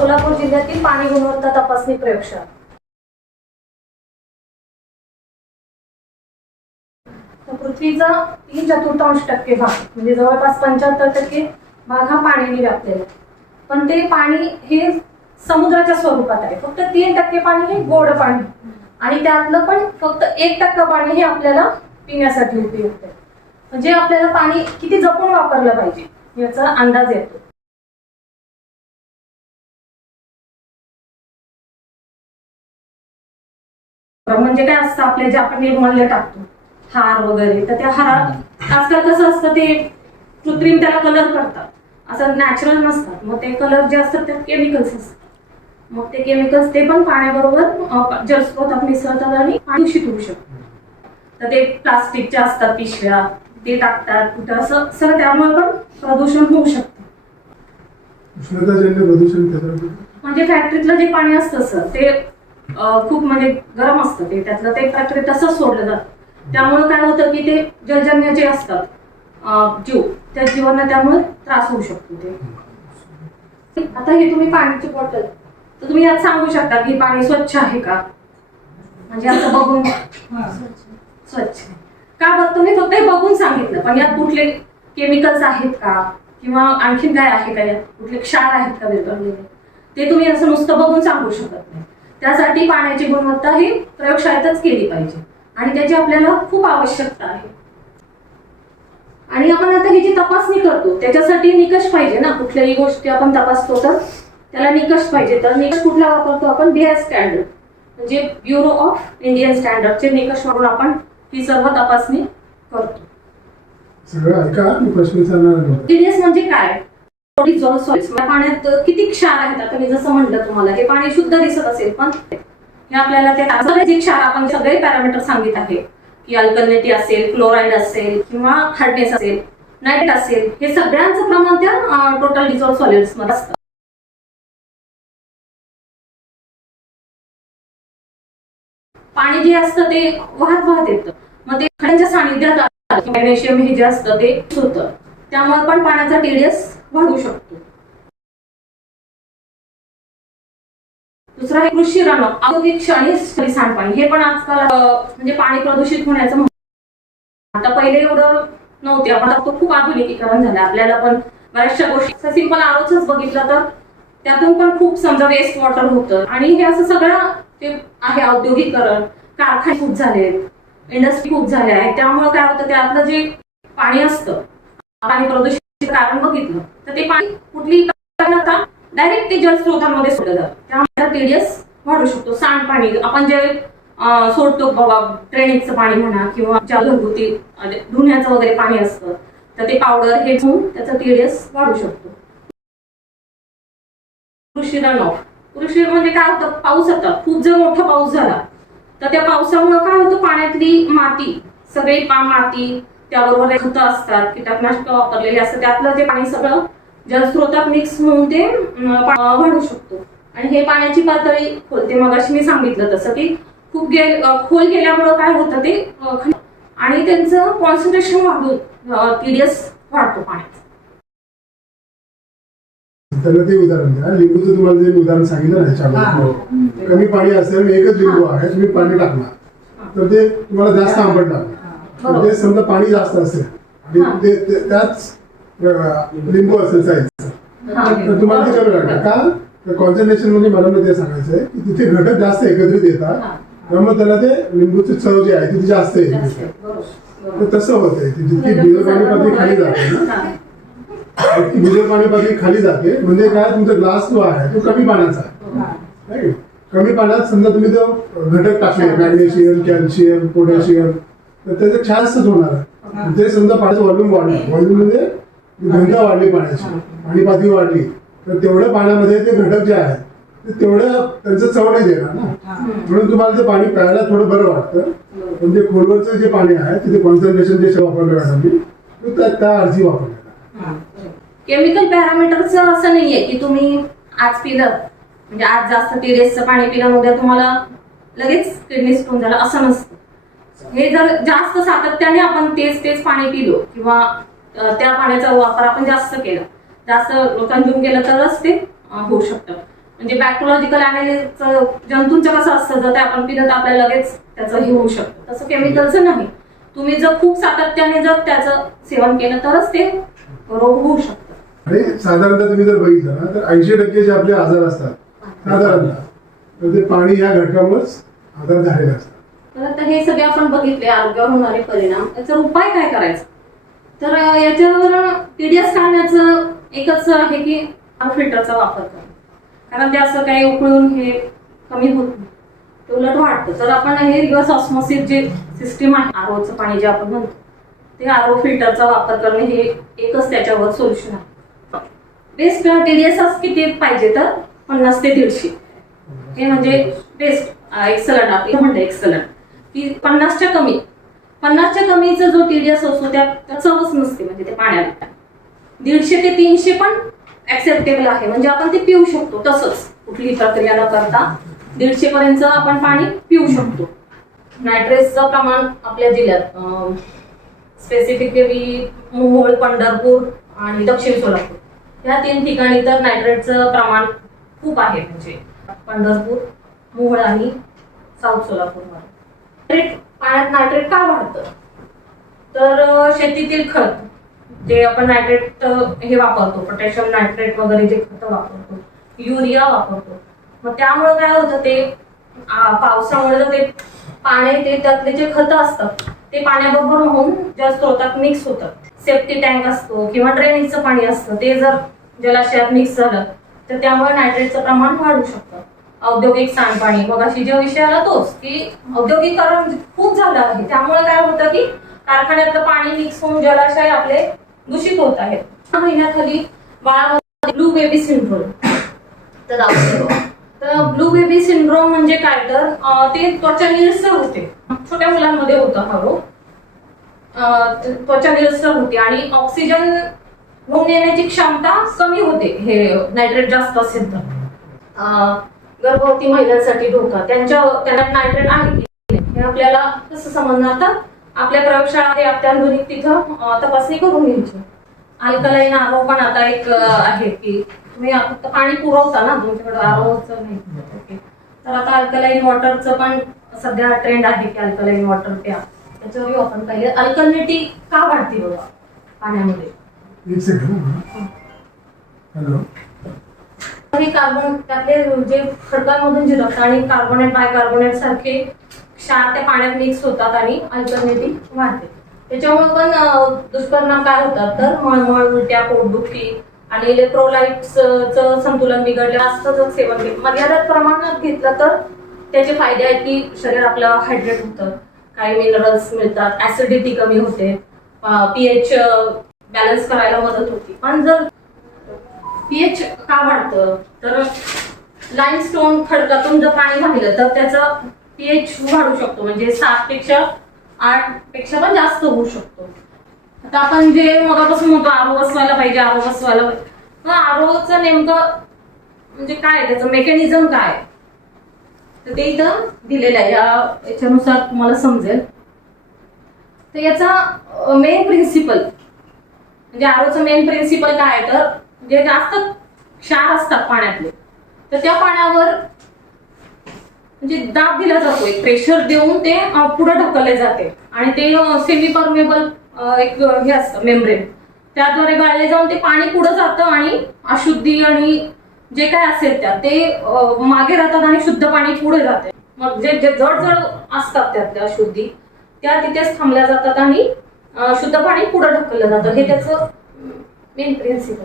सोलापूर जिल्ह्यातील पाणी गुणवत्ता तपासणी प्रयोगशाळा. पृथ्वीचा 3/4% भाग म्हणजे जवळपास 75% भाग हा पाण्याने व्यापलेला आहे. पण ते पाणी हे समुद्राच्या स्वरूपात आहे. फक्त 3% पाणी हे गोड पाणी आणि त्यातलं पण फक्त 1% पाणी हे आपल्याला पिण्यासाठी उपयुक्त आहे. म्हणजे आपल्याला पाणी किती जपून वापरलं पाहिजे याचा अंदाज येतो. म्हणजे काय असतं आपल्या जे आपण निर्मल्य टाकतो हार वगैरे, तर त्या हारात आजकाल कसं असतं ते कृत्रिम त्याला कलर करतात, असं नॅचरल नसतात. मग ते कलर जे असतात त्यात केमिकल्स असतात. मग ते केमिकल्स ते पण पाण्याबरोबर जलस्रोतात मिसळतात आणि पाणी दूषित होऊ शकतं. तर ते प्लास्टिकचे असतात पिशव्या ते टाकतात कुठं, असं सगळं त्यामुळे पण प्रदूषण होऊ शकतं. उष्णताजन्य प्रदूषण म्हणजे फॅक्टरीतलं जे पाणी असतं सर ते खूप म्हणजे गरम असतं, ते त्यातलं ते फॅक्टरी तसंच सोडलं जातं. त्यामुळे काय होतं की ते जलजन्य जे असतात जीव, त्या जीवांना त्यामुळे त्रास होऊ शकतो. ते आता हे तुम्ही पाण्याची बॉटल, तर तुम्ही यात सांगू शकता की पाणी स्वच्छ आहे का, म्हणजे असं बघून स्वच्छ का बघ, तुम्ही फक्त हे बघून सांगितलं, पण यात कुठले केमिकल्स आहेत का किंवा आणखीन काय आहे का, यात कुठले क्षार आहेत का विरघळलेले, ते तुम्ही असं नुसतं बघून सांगू शकत नाही. त्यासाठी पाण्याची गुणवत्ता ही प्रयोगशाळेतच केली पाहिजे आणि त्याची आपल्याला खूप आवश्यकता आहे. आणि आपण आता ही जी तपासणी करतो त्याच्यासाठी निकष पाहिजे ना, कुठल्याही गोष्टी आपण तपासतो तर त्याला निकष पाहिजे. तर निकष कुठला वापरतो आपण, BIS स्टँडर्ड म्हणजे ब्युरो ऑफ इंडियन स्टँडर्डचे निकष वापरून आपण ही सर्व तपासणी करतो. सगळं ऐका, मी प्रश्न विचारणार. BIS म्हणजे काय, पाण्यात किती क्षार आहेत. आता मी जसं म्हटलं तुम्हाला, हे पाणी शुद्ध दिसत असेल पण हे आपल्याला ते सगळे जे क्षार आपण सगळे पॅरामीटर सांगित आहे की अल्कलिनिटी असेल, क्लोराईड असेल किंवा हार्डनेस असेल, नायट्रेट असेल, हे सगळ्यांचं प्रमाण त्या टोटल डिझॉल्व्ह सॉलिड्स मध्ये असतं. पाणी जे असतं ते वाहत येतं, मग ते खड्यांच्या सानिध्यात मॅग्नेशियम हे जे असतं ते होतं, त्यामुळे पण पाण्याचा TDS वाढू शकतो. दुसरा आहे कृषी रनऑफ, औद्योगिक आणि सांडपाणी. हे पण आजकाल म्हणजे पाणी प्रदूषित होण्याचं आता पहिले एवढं नव्हते, आपण आता खूप आधुनिकीकरण झालं. आपल्याला पण बऱ्याचशा गोष्टी सिंपल आरोच बघितलं तर त्यातून पण खूप समजा वेस्ट वॉटर होतं. आणि हे असं सगळं ते आहे, औद्योगिकरण, कारखाने खूप झालेत, इंडस्ट्री खूप झाल्या आहेत. त्यामुळे काय होतं, त्यातलं जे पाणी असतं, पाणी प्रदूषित कारण बघितलं तर ते पाणी कुठली डायरेक्ट ते जलस्रोतांमध्ये सोडलं जातं, त्यामुळे TDS वाढू शकतो. सांडपाणी आपण जे सोडतो बाबा, ड्रेनेजचं पाणी म्हणा किंवा घरगुती धुण्याचं वगैरे पाणी असतं, तर ते पावडर हे घेऊन त्याचा TDS वाढू शकतो. कृषी रनऑफ, कृषी म्हणजे काय होतं, पाऊस आता खूप जर मोठा पाऊस झाला तर त्या पावसामुळे काय होतं, पाण्यातली माती सगळी माती, त्याबरोबर खतं असतात, कीटकनाशक वापरलेले असतात, त्यातलं जे पाणी सगळं जलस्रोतात मिक्स होऊन ते वाढू शकतो. आणि हे पाण्याची पातळी खोलते. मगाशी मी सांगितलं तसं की खूप खोल गेल्यामुळे काय होतं ते आणि त्यांचं कॉन्सन्ट्रेशन वाढून TDS वाढतो पाण्याचा. त्याला ते उदाहरण द्या. लिंबूचं तुम्हाला जे उदाहरण सांगितलं ना, कमी पाणी असेल, एकच लिंबू आहे, तुम्ही पाणी टाकणार तर ते तुम्हाला जास्त आंबट लागणार. ते समजा पाणी जास्त असेल आणि त्याच लिंबू असेल साईज, तर तुम्हाला ते कमी लागणार का, कॉन्सन्ट्रेशन म्हणजे मला ते सांगायचं आहे की तिथे घटक जास्त एकत्रित येतात, त्यामुळे त्याला ते लिंबूची चव जी आहे ती जास्त येते. तर तसं होतंय, जितकी बिजल पाणी पातळी खाली जाते ना, बिजल पाणी पातळी खाली जाते म्हणजे काय, तुमचा ग्लास जो आहे तो कमी पाण्याचा आहे. कमी पाण्यात समजा तुम्ही तो घटक टाकले, मॅग्नेशियम, कॅल्शियम, पोटॅशियम, तर त्याचं क्षारच होणार आहे. ते समजा पाण्याचं व्हॉल्यूम वाढलं, व्हॉल्यूम म्हणजे घनता वाढली पाण्याची, पाणी पातळी वाढली, तर तेवढ्या पाण्यामध्ये ते घटक जे आहेत तेवढं त्यांचं चव नाही देणार ना. म्हणून तुम्हाला ते पाणी प्यायला थोडं बरं वाटतं. म्हणजे खोलवरचं जे पाणी आहे तिथे कॉन्सन्ट्रेशन जे वापरलं मॅडम त्या अर्थी वापरलं. केमिकल पॅरामीटरचं असं नाहीये की तुम्ही आज पिलं म्हणजे आज जास्त TDSचं पाणी पिलं उद्या तुम्हाला लगेच किडनी स्टोन झाला, असं नसतं. हे जर जास्त सातत्याने आपण तेच पाणी पिलो किंवा त्या पाण्याचा वापर आपण जास्त केला, जास्त कंझ्युम केलं तरच ते होऊ शकतं. म्हणजे बॅक्टेरियोलॉजिकल अनालिसिस जंतूंचं कसं असतं, जर ते आपण पिलं तर आपल्याला लगेच त्याचं हे होऊ शकतं, तसं केमिकलचं नाही. तुम्ही जर खूप सातत्याने जर त्याचं सेवन केलं तरच ते रोग होऊ शकतात. आणि साधारणतः तुम्ही जर बघितलं ना तर 80% जे आपले आजार असतात साधारणतः तर ते पाणी या घटकामुळेच आजार झालेले असतात. तर आता हे सगळे आपण बघितले आरोग्यावर होणारे परिणाम. याचा उपाय काय करायचा, तर याच्यावर TDS टाळण्याचं एकच आहे की फिल्टरचा वापर करा. कारण ते असं काही उकळून हे कमी होत नाही, ते उलट वाढतं. तर आपण हे रिव्हर्स ऑस्मोसिस जे सिस्टीम आहे, आरोचं पाणी जे आपण म्हणतो ते आरो फिल्टरचा वापर करणे हे एकच त्याच्यावर सोल्युशन आहे. बेस्ट TDS किती पाहिजे तर 50 ते 150. हे म्हणजे बेस्ट एक्सलंट आपलं म्हणतं एक्सलंट की 50च्या कमीचा जो TDS असतो त्यात चवच नसते, म्हणजे ते पाण्याला 150 ते 300 पण ऍक्सेप्टेबल आहे, म्हणजे आपण ते पिऊ शकतो. तसंच कुठली प्रक्रिया न करता 150 पर्यंत आपण पाणी पिऊ शकतो. नायट्रेटचं प्रमाण आपल्या जिल्ह्यात स्पेसिफिकली मोहोळ, पंढरपूर आणि दक्षिण सोलापूर या 3 ठिकाणी तर नायट्रेटचं प्रमाण खूप आहे. म्हणजे पंढरपूर, मोहोळ आणि साऊथ सोलापूरमध्ये पाण्यात नायट्रेट का वाढतं, तर शेतीतील खत जे आपण नायट्रेट हे वापरतो, पोटॅशियम नायट्रेट वगैरे जे खत वापरतो, युरिया वापरतो, मग त्यामुळे काय होतं ते पावसामुळे जर ते पाणी ते त्यातले जे खत असतात ते पाण्याबरोबर होऊन ज्या स्रोतात मिक्स होतं. सेफ्टी टँक असतो किंवा ड्रेनेजचं पाणी असतं ते जर जलाशयात मिक्स झालं तर त्यामुळे नायट्रेटचं प्रमाण वाढू शकतं. औद्योगिक सांडपाणी, मग अशी जो विषय आला तोच की औद्योगिकरण खूप झालं आहे, त्यामुळे काय होतं की कारखान्यातलं पाणी मिक्स होऊन जलाशय आपले दूषित होत आहेत. महिन्याखाली बाळामध्ये ब्लू बेबी सिंड्रोम तर तर ब्लू बेबी सिंड्रोम म्हणजे काय, तर ते त्वचा निळसर होते. छोट्या मुलांमध्ये होतं हा रोग. त्वचा निळसर होते आणि ऑक्सिजन घेऊन येण्याची क्षमता कमी होते हे नायट्रेट जास्त असेल तर. गर्भवती महिलांसाठी धोका, त्यांना नायट्रेट आहे की हे आपल्याला कसं समजणार, तर आपल्या प्रयोगशाळा हे अत्याधुनिक तिथं तपासणी करून घ्यायची. अल्कलाईन आरो पण आता एक आहे की तुम्ही फक्त पाणी पुरवता ना, तुमच्याकडे आरोचं नाही, तर आता अल्कलाईन वॉटरचं पण सध्या ट्रेंड आहे की अल्कलाईन वॉटर प्या. त्याच्यावर आपण पाहिले अल्कलिनिटी का वाढते बघा पाण्यामध्ये. एक सेकंड. हॅलो. हे कार्बन त्यातले जे खडकांमधून जिरतात आणि कार्बोनेट बायकार्बोनेट सारखे क्षार त्या पाण्यात मिक्स होतात आणि अल्कलिनिटी वाढते. त्याच्यामुळे पण दुष्परिणाम काय होतात, तर मळमळ, उलट्या, पोटदुखी आणि इलेक्ट्रोलाइट्सचं संतुलन बिघडलं. जास्त जर सेवन केलं, मर्यादित प्रमाणात घेतलं तर त्याचे फायदे आहेत की शरीर आपलं हायड्रेट होतं, काही मिनरल्स मिळतात, ऍसिडिटी कमी होते, pH बॅलन्स करायला मदत होती. पण जर pH का वाढतं, तर लाईमस्टोन खडकातून जर पाणी वाहिलं तर त्याचं pH वाढू शकतो, म्हणजे 7 पेक्षा 8 पेक्षा पण जास्त होऊ शकतो. आता आपण जे मगापासून म्हणतो आरो बसवायला पाहिजे, आरो बसवायला पाहिजे, मग आरोचं नेमकं म्हणजे काय, त्याचं मेकॅनिझम काय, तर ते इथं दिलेलं आहे. याच्यानुसार तुम्हाला समजेल. तर याचा मेन प्रिन्सिपल म्हणजे आरोचं मेन प्रिन्सिपल काय, तर जे जास्त क्षार असतात पाण्यातले तर त्या पाण्यावर म्हणजे दाब दिला जातो, एक प्रेशर देऊन ते पुढे ढकलले जाते आणि ते सेमी परमेबल एक हे असतं मेम्ब्रेन, त्याद्वारे गाळले जाऊन ते पाणी पुढे जातं आणि अशुद्धी आणि जे काय असेल त्या ते मागे राहतात आणि शुद्ध पाणी पुढे जाते. मग जे जड जड असतात त्यातल्या अशुद्धी त्या तिथेच थांबल्या जातात आणि शुद्ध पाणी पुढे ढकललं जातं. हे त्याचं मेन प्रिन्सिपल.